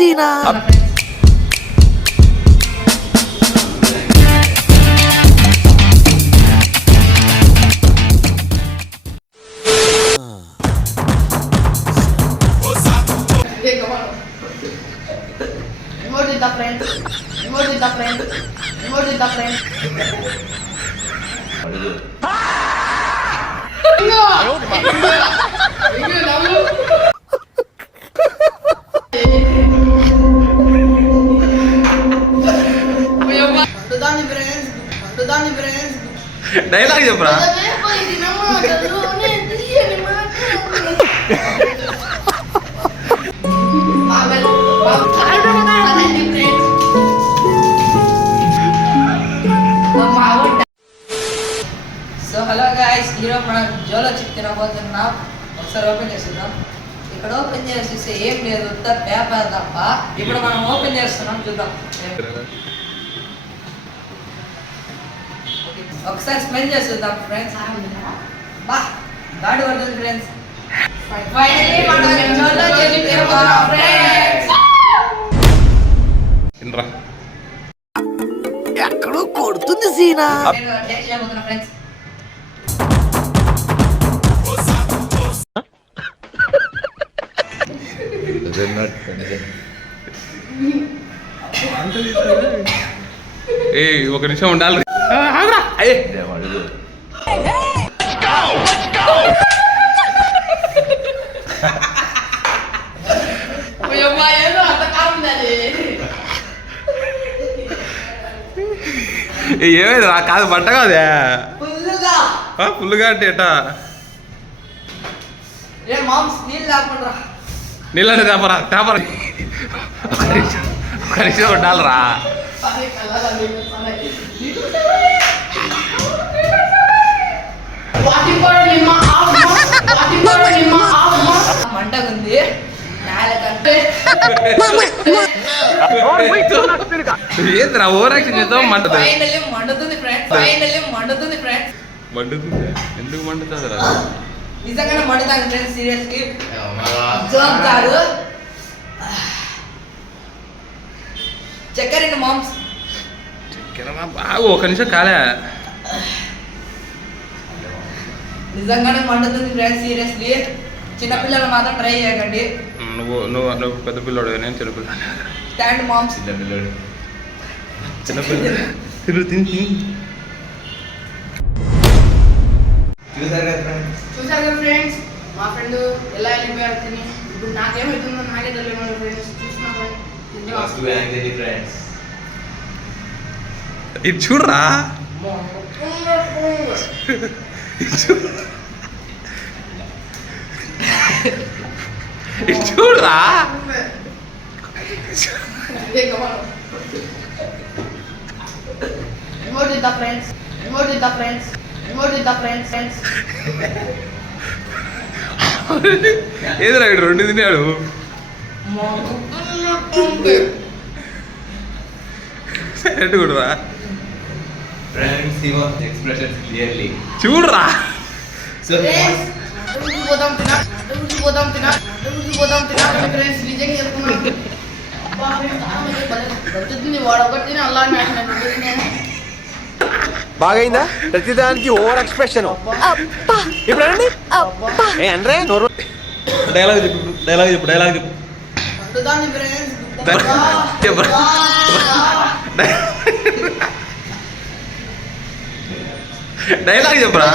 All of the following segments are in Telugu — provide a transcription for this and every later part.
సీనా. డైలాగ్ చెప్పరా? సో హలో గాయ్స్, ఈరోజు మనం జోలో చికెన్ తినబోతున్నాం. ఒకసారి ఓపెన్ చేస్తున్నాం. ఇక్కడ ఓపెన్ చేసి చూస్తే ఏం లేదు, ఉత్త పేపర్ తప్ప. ఇప్పుడు మనం ఓపెన్ చేస్తున్నాం, చూద్దాం. ఒకసారి స్మెల్ చేసి చూద్దాం ఫ్రెండ్స్. బా గాడి పడుతుంది ఫ్రెండ్స్. ఫైనల్లీ మనం జోలో చికెన్ తినబోతున్నాం ఫ్రెండ్స్. ఎక్కడో కొడుతుంది సీనా. Taste చేయబోతున్నా friends. ఏ ఒక నిమిషం ఉండాలి. ఏమైంది రా? కాదు బట్ట కాదే ఫుల్గా అంటే ఎట్టా? నీళ్ళంటే తేపరా తేపరా. ఒక నిమిషం ఉండాలిరా. మంటగుంది ఏంద్రా ఓవరాక్షన్ చేద్దాం. మండుతుంది ఫ్రెండ్స్. మండుతుంది. ఎందుకు మండుతుంది రా? నిజంగానే మండుతాను ఫ్రెండ్స్. సీరియస్లీ జోక్ కాదు. చక్కెర మామ్స్. బాగా ఒక నిమిషం కాలే. నిజంగానే మండుతుంది ఫ్రెండ్స్. సీరియస్లీ చిన్నపిల్లలు మాత్రం ట్రై చేయకండి. నువ్వు నువ్వు నువ్వు పెద్ద పిల్లోడు, నేను చిన్నపిల్లాడు. Stand moms. చిన్నపిల్లాడు చిన్నపిల్లాడు తిరు తిని తిని. చూసారు కదా ఫ్రెండ్స్, మా ఫ్రెండ్ ఎలా వెళ్ళిపోయారు తిని. ఇప్పుడు నాకేమవుతుందో నాకే తెలియదు ఫ్రెండ్స్. ఇది చూడరా. ఇది చూడరా. ఏదిరా ఇటు రెండు తిన్నాడు. సైలెంట్ కూడా చూడరా. బాగైందా? ప్రతిదానికి ఓవర్ ఎక్స్ప్రెషన్. ఇప్పుడు అండి అంటే డైలాగ్ చెప్పు. డైలాగ్ చెప్పు. డైలాగ్ చెప్పు. డైలాగ్ చెప్పరా.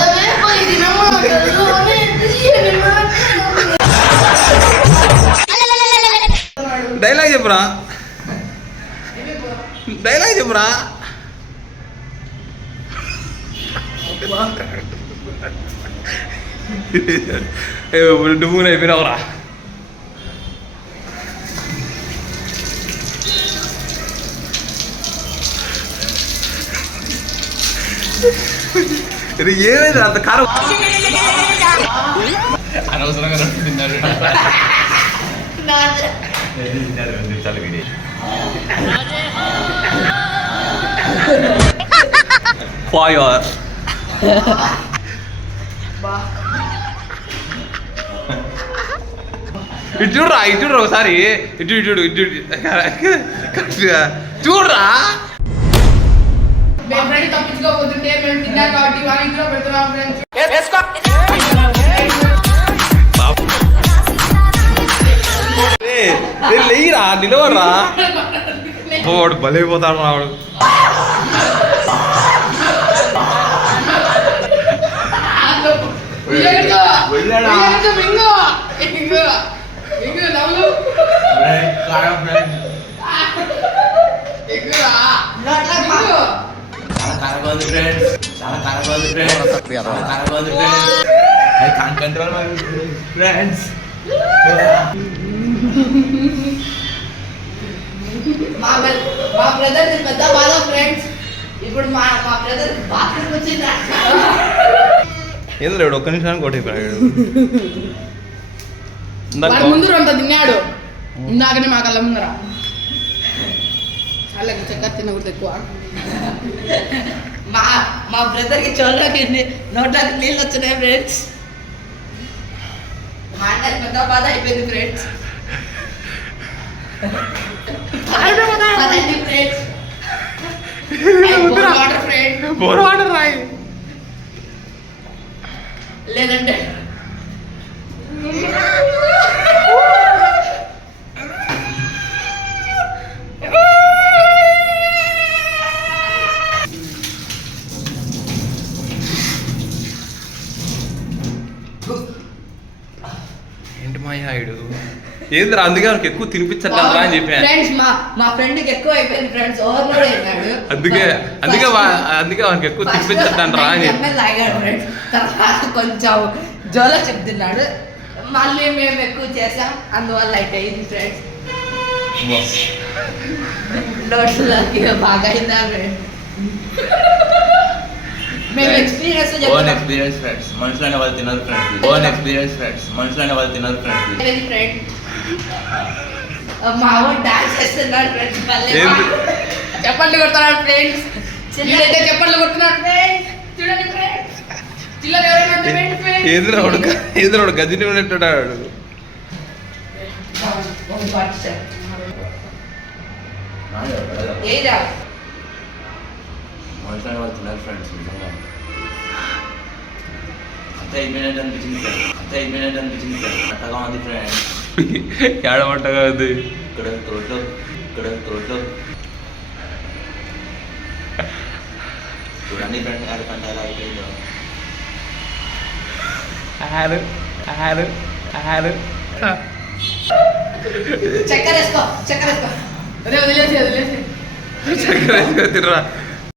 డైలాగ్ చెప్పరా. డైలాగ్ చెప్పరా. నువ్వు అయిపోయినావురా. ఏమైంది అంత కారం? అనవసరంగా తిన్నారు. ఫైర్. ఇటు చూడరా ఇటు చూడరా ఒకసారి ఇటు ఇటు ఇటు కరెక్ట్గా చూడరా. మేము ఫ్రెండ్ తప్పించుకోబోతుంటే మేము తిన్నాం కాబట్టి వాళ్ళ ఇంట్లో పెడుతున్నాం ఫ్రెండ్స్. లేరా నిలవరా వాడు బలైపోతాడు రావడు. మా బ్రదర్ పెద్ద బాధ ఫ్రెండ్స్. ఇప్పుడు మా బ్రదర్ బాత్రూమ్ వచ్చింది. ఏదో లేడు ఒక్క నిమిషానికి కొట్టిపోయాడు. వాడు ముందు అంత తిన్నాడు ఇందాకనే మా కళ్ళ ముందర. అలాగే చక్కెర తినకూడదు ఎక్కువ. మా బ్రదర్కి చోళ్ళకి నోట్లోకి నీళ్ళు వచ్చినాయి ఫ్రెండ్స్. మా అన్నకి పెద్ద బాధ అయిపోయింది ఫ్రెండ్స్. బోర్ వాటర్ రాయి లేదంటే ఏంటి మాయాయుడు ఏంద్రా అందుకే మనకి ఎక్కువ తినిపించట్లేదురా అని చెప్పా. ఫ్రెండ్స్ మా ఫ్రెండ్కి ఎక్కువ అయిపోయింది ఫ్రెండ్స్. ఓవర్లోడ్ అయినాడు. అందుకే మనకి ఎక్కువ తినిపించట్లేదురా అని చెప్పి తాగాడు ఫ్రెండ్స్. తర్వాత కొంచెం జోలో చెప్తున్నాడు. మళ్ళీ మేము ఎక్కువ చేసాం అందువల్ల అయితే అయింది ఫ్రెండ్స్. నోట్లకి బాగా అయిందా ఫ్రెండ్స్. మేము ఎక్స్పీరియన్స్ ఓన్ ఎక్స్పీరియన్స్ ఫ్రెండ్స్. మనుషులనే వాళ్ళు తిన్నారు ఫ్రెండ్స్. Own experience friends. మనుషులనే వాళ్ళు తిన్నారు ఫ్రెండ్స్. ఫ్రెండ్ మా ఊరు డాన్స్ చేస్తున్నాడు ఫ్రెండ్స్. చెప్పండి కొడుతున్నాడు ఫ్రెండ్స్. చిన్నైతే చెప్పండి కొడుతున్నాడు ఫ్రెండ్స్. చూడండి ఫ్రెండ్స్. చిల్లర ఎవరైనా ఉంటే రండి ఫ్రెండ్స్. ఏదో గదిని ఉన్నట్టున్నాడు. ఏదా మనుషులనే వాళ్ళు తిన్నారు ఫ్రెండ్స్. అంతా అయిపోయినట్టు అనిపించింది ఫ్రెండ్స్. అంతా అయిపోయినట్టు అనిపించింది ఫ్రెండ్స్. అంతగా ఉంది ఫ్రెండ్స్. ఏడమంటగా ఉంది ఇక్కడ తోటలో చూడండి ఫ్రెండ్స్. ఆరు పంట ఎలా అయిపోయిందో. చక్కెర వేసుకో. అదే వదిలేసి చక్కెర తిర్రా